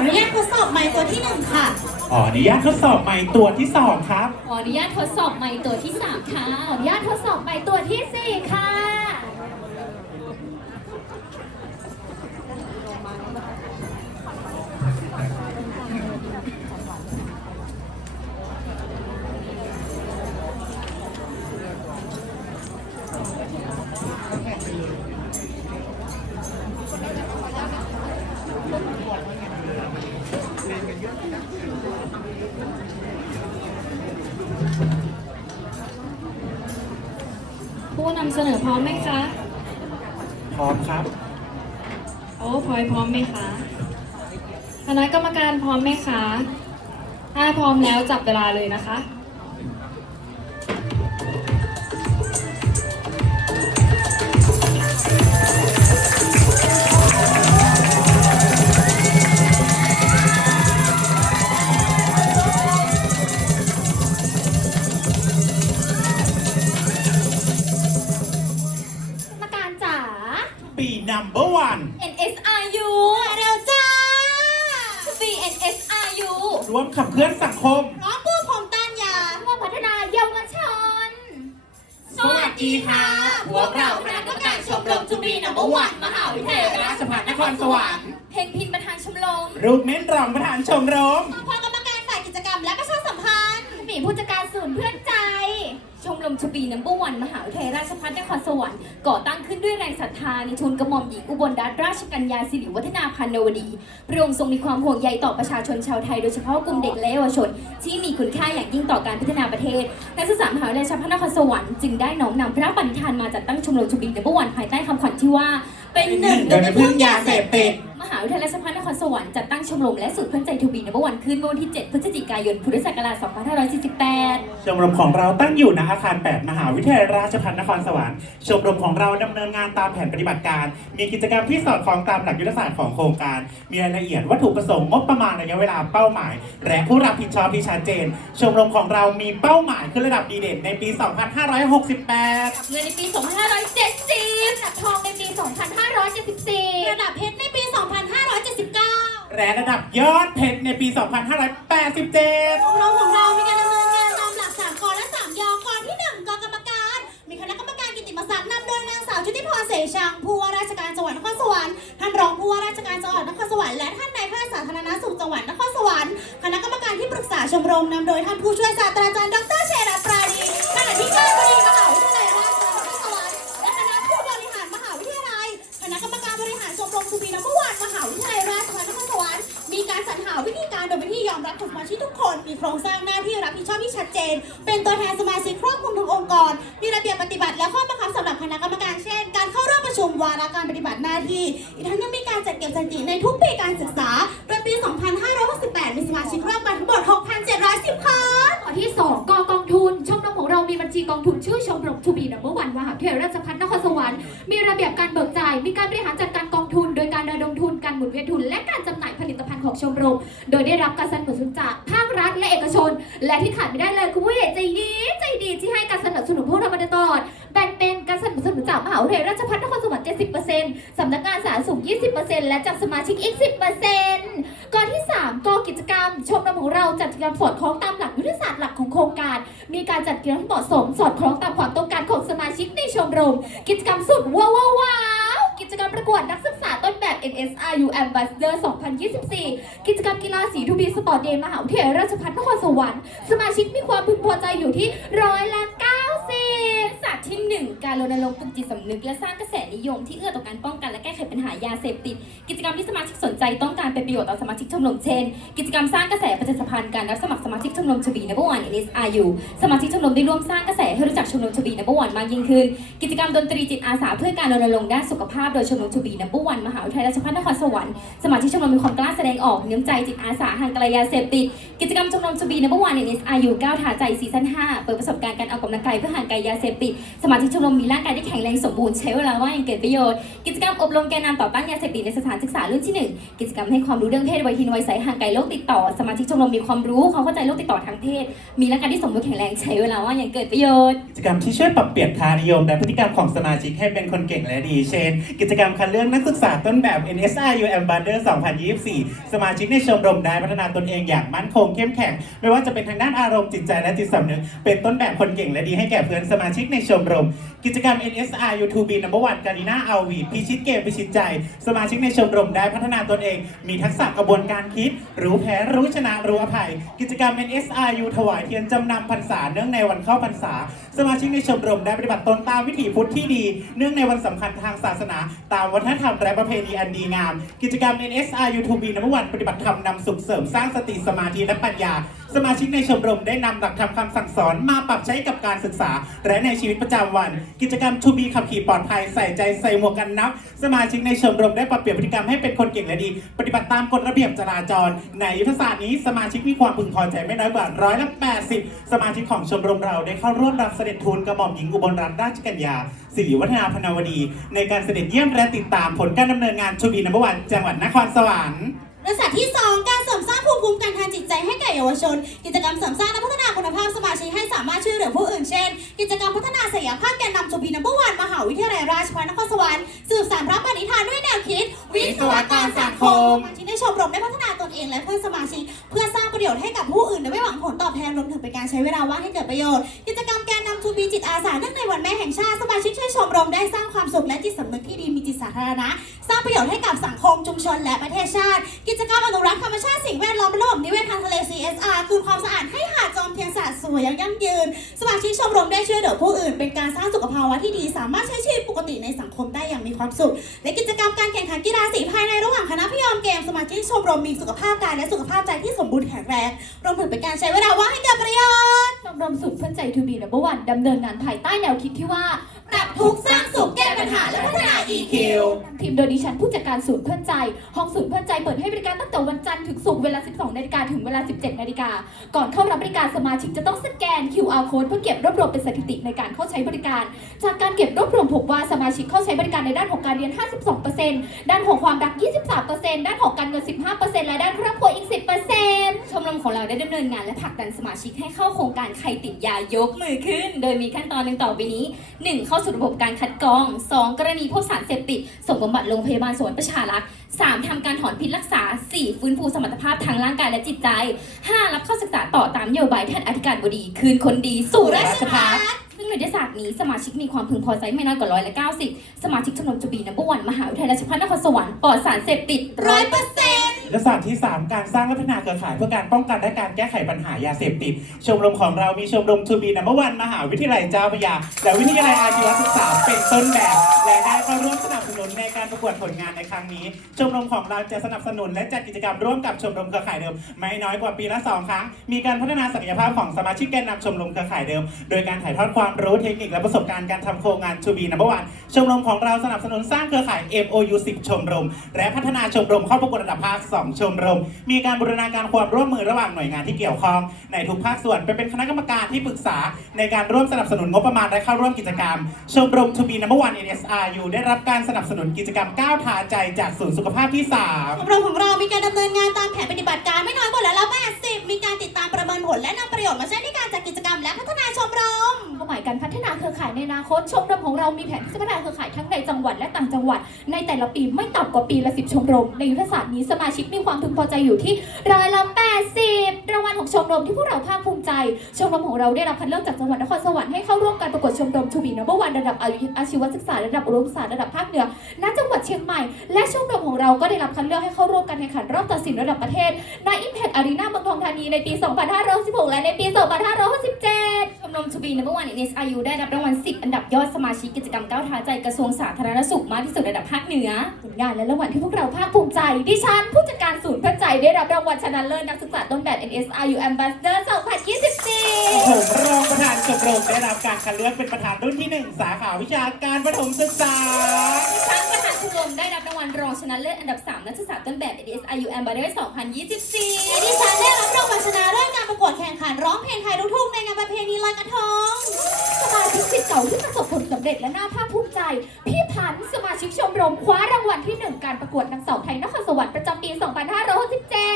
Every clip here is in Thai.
ออนุญาตทดสอบไมค์ตัวที่หนึ่งค่ะ ขออนุญาตทดสอบใหม่ตัวที่สองครับ ขออนุญาตทดสอบไมค์ตัวที่ 3 ค่ะ ขออนุญาตทดสอบไมค์ตัวทีสี่ 4 ค่ะ ผู้นำเสนอพร้อมไหมคะ พร้อมครับ โอ้พลอยพร้อมไหมคะ คณะกรรมการพร้อมไหมคะ ถ้าพร้อมแล้วจับเวลาเลยนะคะ ดีค่ะพวกเราคณะกรรมการชมรม To Be Number One มหาวิทยาลัยราชภัฏนครสวรรค์เพนพินประธานชมรมรูปเม้นรองประธานชมรมพอกรรมการฝ่ายกิจกรรมและประชาสัมพันธ์หมีผู้จัดการศูนย์เพื่อนใจ ชมรมชบีนัมเบอร์วันมหาวิทยาลัยราชภัฏนครสวรรค์ก่อตั้งขึ้นด้วยแรงศรัทธาในทุนกระหม่อมหญิงอุบลรัตนราชกัญญาสิริวัฒนาพันนวดี พระองค์ทรงมีความห่วงใยต่อประชาชนชาวไทยโดยเฉพาะกลุ่มเด็กและเยาวชน ที่มีคุณค่าอย่างยิ่งต่อการพัฒนาประเทศนักศึกษามหาวิทยาลัยราชภัฏนครสวรรค์จึงได้น้อมนำพระปณิธานมาจัดตั้งชมรมชบีนัมเบอร์วันภายใต้คำขวัญที่ว่า เป็นหนึ่งโดยไม่พึ่งยาเสพติดมหาวิทยาลัยราชภัฏนครสวรรค์จัดตั้งชมรมและสูตรเพื่อนใจทูบีนับวันขึ้นเมื่อวันที่ 7 พฤศจิกายน พุทธศักราช 2548 ชมรมของเราตั้งอยู่ณอาคาร 8 มหาวิทยาลัยราชภัฏนครสวรรค์ ชมรมของเราดำเนินงานตามแผนปฏิบัติการ มีกิจกรรมที่สอดคล้องตามหลักยุทธศาสตร์ของโครงการ มีรายละเอียดวัตถุประสงค์งบประมาณระยะเวลาเป้าหมาย และผู้รับผิดชอบที่ชัดเจน ชมรมของเรามีเป้าหมายขึ้นระดับดีเด่นในปี 2568เงินในปี 2570หนักทองในปี2574 ระดับเพชรในปี 2579 และระดับยอดเพชรในปี 2587ชมรมของเรา มีการดำเนินงานตามหลักสามกและสามยอกอที่หนึ่งกกรรมการ มีคณะกรรมการกิตติมศักดิ์นำโดยนางสาวชุติพรเสชังผู้ว่าราชการจังหวัดนครสวรรค์ ท่านรองผู้ว่าราชการจังหวัดนครสวรรค์และท่านนายแพทย์สาธารณสุขจังหวัดนครสวรรค์ คณะกรรมการที่ปรึกษาชมรมนำโดยท่านผู้ช่วยศาสตราจารย์ดร ปีการศึกษา โดยปี 2568 มีสมาชิกร่วมกันทั้งหมด 6,710 คนข้อที่ 2กกองทุน ชมรมของเรามีบัญชีกองทุนชื่อชมรมทูบีนัมเบอร์วันมหาวิทยาลัยราชภัฏนครสวรรค์ มีระเบียบการเบิกจ่าย มีการบริหารจัดการกองทุน โดยการระดมทุน การหมุนเวียนทุน และการจำหน่ายผลิตภัณฑ์ของชมรม โดยได้รับการสนับสนุนจากภาครัฐและเอกชน และที่ขาดไม่ได้เลยคือผู้ใหญ่ใจดีใจดีที่ให้การสนับสนุนพวกเรามาตลอด นับสนุนจากมหาวิทยาลัยราชภัฏนครสวรรค์70%สำนักงานสาธารณสุข 20%และจากสมาชิกอีก 10%กอที่ 3กอกิจกรรม ชมรมของเราจัดกิจกรรมสอดคล้องตามหลักยุทธศาสตร์หลักของโครงการ มีการจัดกิจกรรมที่เหมาะสม สอดคล้องตามความต้องการของสมาชิกในชมรม กิจกรรมสุดว้าวว้าวกิจกรรมประกวดนักศึกษาต้นแบบ NSRU Ambassador 2024 กิจกรรมกีฬาสีทูบีสปอร์ตเดย์มหาวิทยาลัยราชภัฏนครสวรรค์สมาชิกมีความพึงพอใจอยู่ที่ร้อยละ9าสที่ 1 การรณรงค์ปลุกจิตสำนึก และสร้างกระแสนิยมที่เอื้อต่อการป้องกันและแก้ไขปัญหายาเสพติด กิจกรรมที่สมาชิกสนใจต้องการเป็นประโยชน์ต่อสมาชิกชมรมเช่น กิจกรรมสร้างกระแสประชาสัมพันธ์การรับสมัครสมาชิกชมรมชบีนับวัน NSRU สมาชิกชมรมได้ร่วมสร้างกระแสให้รู้จักชมรมชบีนับวันมากยิ่งขึ้น กิจกรรมดนตรีจิตอาสาเพื่อการรณรงค์ด้านสุขภาพโดยชมรมชบีนับวันมหาวิทยาลัยราชภัฏนครสวรรค์สมาชิกชมรมมีความกล้าแสดงออกน้ำใจจิตอาสาห่างไกลยาเสพติดกิจกรรมชมรมชบีนับวัน NSRU ก้าวถาใจซีซั่น5เปิดประสบการณ์การออกกำลังกายเพื่อห่างไกลยาเสพติดสมาชิกชมรมมีร่างกายที่แข็งแรงสมบูรณ์ใช้เวลาว่างอย่างเกิดประโยชน์ กิจกรรมอบรมแกนนำต่อต้านยาเสพติดในสถานศึกษารุ่นที่ 1 กิจกรรมให้ความรู้เรื่องเพศวัยทีนวัยใสห่างไกลโรคติดต่อ สมาชิกชมรมมีความรู้ความเข้าใจโรคติดต่อทางเพศ มีร่างกายที่สมบูรณ์แข็งแรงใช้เวลาว่างอย่างเกิดประโยชน์ กิจกรรมที่ช่วยปรับเปลี่ยนค่านิยมและพฤติกรรมของสมาชิกให้เป็นคนเก่งและดี เช่น กิจกรรมคัดเลือกนักศึกษาต้นแบบ NSRU Ambassador 2024 สมาชิกในชมรมได้พัฒนาตนเองอย่างมั่นคงเข้มแข็ง ไม่ว่าจะเป็นทางด้านอารมณ์จิตใจและจิตสำนึกเป็นต้นแบบคนเก่งและดีให้แก่เพื่อนสมาชิกในชมรม กิจกรรม NSRU 2B Number 1การีนาอัลวีพิชิตเกมพิชิตใจ สมาชิกในชมรมได้พัฒนาตนเอง มีทักษะกระบวนการคิด รู้แพ้รู้ชนะรู้อภัย กิจกรรม NSRU ถวายเทียนจำนำพรรษาเนื่องในวันเข้าพรรษา สมาชิกในชมรมได้ปฏิบัติตนตามวิถีพุทธที่ดี เนื่องในวันสำคัญทางศาสนา ตามวัฒนธรรมและประเพณีอันดีงาม กิจกรรม NSRU 2B Number 1ปฏิบัติธรรมนำสุขเสริมสร้างสติสมาธิและปัญญาสมาชิกในชมรมได้นำหลักธรรมคำสั่งสอนมาปรับใช้กับการศึกษา และในชีวิตประจำวัน กิจกรรม 2B ขับขี่ปลอดภัยใส่ใจใส่หมวกกันน็อกสมาชิกในชมรมได้ปรับเปลี่ยนพฤติกรรมให้เป็นคนเก่งและดี ปฏิบัติตามกฎระเบียบจราจร ในยุทธศาสตร์นี้สมาชิกมีความพึงพอใจไม่น้อยกว่าร้อยละ80สมาชิกของชมรมเราได้เข้าร่วมรับเสด็จทูลกระหม่อมหญิงอุบลรัตนราชกัญญาสิริวัฒนาพนาวดี ในการเสด็จเยี่ยมและติดตามผลการดำเนินงาน 2B Number 1จังหวัดนครสวรรค์ กษณะที่ 2 การเสริมสร้างภูมิคุ้มกันทางจิตใจให้แก่เยาวชน กิจกรรมเสริมสร้างและพัฒนาคุณภาพสมาชิกให้สามารถช่วยเหลือผู้อื่นเช่น กิจกรรมพัฒนาศักยภาพแกนนำจูบีนัมเบอร์วันมหาวิทยาลัยราชภัฏนครสวรรค์สืบสานพระปณิธานด้วยแนวคิด วิศวกรสังคมสมาชิกในชมรมได้พัฒนาตนเองและเพื่อนสมาชิก เพื่อสร้างประโยชน์ให้กับผู้อื่นโดยไม่หวังผลตอบแทนรวมถึงเป็นการใช้เวลาว่างให้เกิดประโยชน์ กิจกรรมแกนนำทูบีจิตอาสาเนื่องในวันแม่แห่งชาติสมาชิกช่วยชมรมได้สร้างความสุขและจิตสำนึกที่ดีมีจิตสาธารณะ สร้างประโยชน์ให้กับสังคมชุมชนและประเทศชาติ กิจกรรมอนุรักษ์ธรรมชาติสิ่งแวดล้อมระบบนิเวศทางทะเล CSR คืนความสะอาดให้หาดจอมเทียนสะอาดสวยอย่างยั่งยืน สมาชิกชมรมได้ช่วยเหลือผู้อื่น เป็นการสร้างสุขภาวะที่ดี สามารถใช้ชีวิตปกติในสังคมได้อย่างมีความสุข และกิจกรรมการแข่งขันกีฬาสีภายในระหว่างคณะพยอมเกมสมาชิกชมรมมีสุขภาพกายและสุขภาพใจที่สมบูรณ์แข็งแรงรวมถึงเป็นการใช้เวลาว่างให้เกิดประโยชน์ชมรมสุขเพื่อนใจทูบีนัมเบอร์วันดำเนินงานภายใต้แนวคิดที่ว่าปรับทุกข์สร้างสุขแก้ปัญหาและพัฒนา EQ ทีมโดยดิฉันผู้จัดการศูนย์เพื่อนใจ ห้องศูนย์เพื่อนใจเปิดให้บริการตั้งแต่วันจันทร์ถึงศุกร์เวลา 12 นาฬิกาถึงเวลา 17 นาฬิกา ก่อนเข้ารับบริการสมาชิกจะต้องสแกน QR code เพื่อเก็บรวบรวมเป็นสถิติในการเข้าใช้บริการ จากการเก็บรวบรวมพบว่าสมาชิกเข้าใช้บริการในด้านของการเรียน 52%ด้านของความรัก 23%ด้านของการเงิน 15%และด้านครอบครัวอีก 10%ชมรมของเราได้ดำเนินงานและผลักดันสมาชิกให้เข้าโครงการใครติดยายกมือขึ้น โดยมีขั้นตอนดังต่อไปนี้ 1. เข้าสู่ระบบการคัดกรอง 2. กรณีพบสารเสพติดส่งบำบัดโรงพยาบาลสวนประชารักษ์ 3. ทำการถอนพิษรักษา 4. ฟื้นฟูสมรรถภาพทางร่างกายและจิตใจ 5. รับเข้าศึกษาต่อตามนโยบายท่านอธิการบดีคืนคนดีสู่ราชพัฒซึ่งในยุทธศาสตร์นี้สมาชิกมีความพึงพอใจไม่น้อยกว่าร้อยละเก้าสิบสมาชิกชมรมจุบีนับวันมหาวิทยาลัยราชภัฏนครสวรรค์ปลอดสารเสพติดร้อยเปอร์เซ็นต์ และศาสตร์ที่ 3 การสร้างและพัฒนาเครือข่าย เพื่อการป้องกันและการแก้ไขปัญหายาเสพติด ชมรมของเรามีชมรมทูบีนัมเบอร์วันมหาวิทยาลัยเจ้าพระยา และวิทยาลัยอาชีวศึกษาเป็นต้นแบบ และได้เข้าร่วมสนับสนุนในการประกวดผลงานในครั้งนี้ ชมรมของเราจะสนับสนุนและจัดกิจกรรมร่วมกับชมรมเครือข่ายเดิม ไม่น้อยกว่าปีละ2ครั้ง มีการพัฒนาศักยภาพของสมาชิกแกนนำชมรมเครือข่ายเดิม โดยการถ่ายทอดความรู้เทคนิคและประสบการณ์การทำโครงงานทูบีนัมเบอร์วันชมรมของเราสนับสนุนสร้างเครือข่าย MOU 10 ชมรม และพัฒนาชมรมเข้าประกวดระดับภาค2ชมรม มีการบูรณาการความร่วมมือระหว่างหน่วยงานที่เกี่ยวข้อง ในทุกภาคส่วนไปเป็นคณะกรรมการที่ปรึกษา ในการร่วมสนับสนุนงบประมาณและเข้าร่วมกิจกรรม ชมรม To be number one NSRU ได้รับการสนับสนุนกิจกรรมก้าวทาใจจากศูนย์สุขภาพที่ 3 ชมรมของเรามีการดำเนินงานตามแผนปฏิบัติการไม่น้อยกว่าแล้วละ80มีการติดตามประเมินผลและนำประโยชน์มาใช้ในการจัดกิจกรรมและพัฒนาชมรม การพัฒนาเครือข่ายในอนาคตชมรมของเรามีแผนที่จะพัฒนาเครือข่ายทั้งในจังหวัดและต่างจังหวัด ในแต่ละปีไม่ต่ำกว่าปีละ10ชมรม ในยุทธศาสตร์นี้สมาชิกมีความพึงพอใจอยู่ที่ร้อยละ80รางวัลของชมรมที่พวกเราภาคภูมิใจ ชมรมของเราได้รับคัดเลือกจากจังหวัดนครสวรรค์ให้เข้าร่วมการประกวดชมรมทูบีนัมเบอร์วันระดับอาชีวศึกษาระดับอุดมศึกษาระดับภาคเหนือณจังหวัดเชียงใหม่ และชมรมของเราก็ได้รับคัดเลือกให้เข้าร่วมการแข่งขันรอบตัดสินระดับประเทศณ Impact Arena เมืองทองธานีในปี 2516 และในปี 2567 มรมทูบีนัมเบอร์วัน NSIU ได้รับรางวัล 10 อันดับยอดสมาชิกกิจกรรมก้าวท้าใจกระทรวงสาธารณสุขมากที่สุดระดับภาคเหนือผลงานและรางวัลที่พวกเราภาคภูมิใจ ดิฉัน ผู้จัดการศูนย์เพื่อใจได้รับรางวัลชนะเลิศนักศึกษาต้นแบบ NSRU Ambassador 2024 ผมรองประธานชมรมได้รับการคัดเลือกเป็นประธานรุ่นที่1สาขาวิชาการประถมศึกษา ช้างประธานชมรมได้รับรางวัลรองชนะเลิศอันดับ 3 นักศึกษาต้นแบบ NSIU Ambassador 2024ดิฉันได้รับรางวัลชนะเรื่องการประกวดแข่งขันร้องเพลงไทยลูกทุ่ง อยกระทงสมาชิกสิทธิ์เก่าที่ประสบและน่าภาคภูมิใจ พี่พันธ์สมาชิกชมรมคว้ารางวัลที่หนึ่งการประกวดนางสาวไทยนครสวรรค์ประจำปี 2567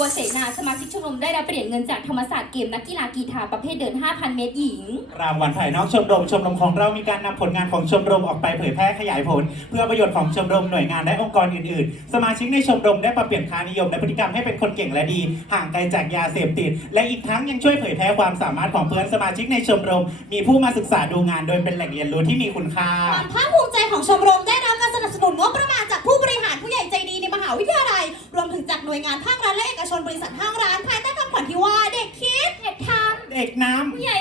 บัวเสนาสมาชิกชมรมได้รับเหรียญเงินจากธรรมศาสตร์เกมนักกีฬากีฬาประเภทเดิน 5,000 เมตรหญิง รางวัลภายนอกชมรม ชมรมของเรามีการนำผลงานของชมรมออกไปเผยแพร่ขยายผล เพื่อประโยชน์ของชมรมหน่วยงานและองค์กรอื่นๆ สมาชิกในชมรมได้ปรับเปลี่ยนค่านิยมและพฤติกรรมให้เป็นคนเก่งและดี ห่างไกลจากยาเสพติด และอีกทั้งยังช่วยเผยแพร่ความสามารถของเพื่อนสมาชิกในชมรม มีผู้มาศึกษาดูงานโดยเป็นแหล่งเรียนรู้ที่มีคุณค่า ความภาคภูมิใจของชมรมได้รับการสนับสนุนงบประมาณจากผู้บริหารผู้ใหญ่ใจดีในมหาวิทยาลัย รวมถึงจากหน่วยงานภาครัฐและเอกชนบริษัทห้างร้านภายใต้คำขวัญที่ว่าเด็กคิดเด็กทเด็กน้ำผู้ใหญ่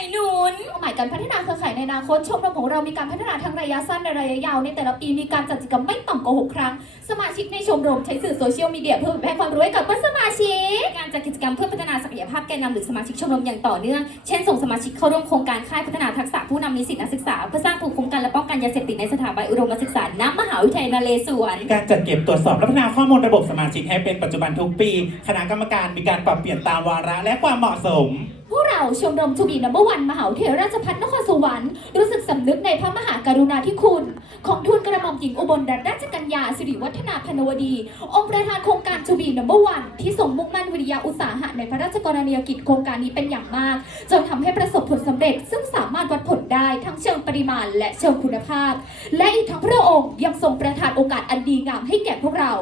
การพัฒนาเครือข่ายในอนาคตชมรมของเรามีการพัฒนาทั้งระยะสั้นและระยะยาว ในแต่ละปีมีการจัดกิจกรรมไม่ต่ำกว่า6ครั้ง สมาชิกในชมรมใช้สื่อโซเชียลมีเดียเพื่อเผยแพร่ความรู้ให้กับเพื่อนสมาชิก การจัดกิจกรรมเพื่อพัฒนาศักยภาพแกนนำหรือสมาชิกชมรมอย่างต่อเนื่อง เช่นส่งสมาชิกเข้าร่วมโครงการค่ายพัฒนาทักษะผู้นำนิสิตนักศึกษาเพื่อสร้างภูมิคุ้มกันและป้องกันยาเสพติดในสถาบันอุดมศึกษาณมหาวิทยาลัยนเรศวร การจัดเก็บตรวจสอบและพัฒนาข้อมูลระบบสมาชิกให้เป็นปัจจุบันทุกปี คณะกรรมการมีการปรับเปลี่ยนตามวาระและความเหมาะสม พวกเราชมรมทูบีนัมเบอร์วันมหาวิทยาลัยราชภัฏนครสวรรค์รู้สึกสำนึกในพระมหากรุณาธิคุณ ของทูลกระหม่อมหญิงอุบลรัตนราชกัญญาสิริวัฒนาพนวดี องค์ประธานโครงการทูบีนัมเบอร์วันที่ทรงมุ่งมั่นวิริยะอุตสาหะในพระราชกรณียกิจโครงการนี้เป็นอย่างมาก จนทำให้ประสบผลสำเร็จ ซึ่งสามารถวัดผลได้ทั้งเชิงปริมาณ และเชิงคุณภาพ และอีกทั้งพระองค์ยังทรงประทานโอกาสอันดีงามให้แก่พวกเรา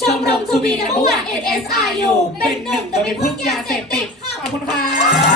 ชมรม To be number one NSRU เป็นหนึ่งแต่ไม่พึ่งยาเสพติดขอบคุณค่ะ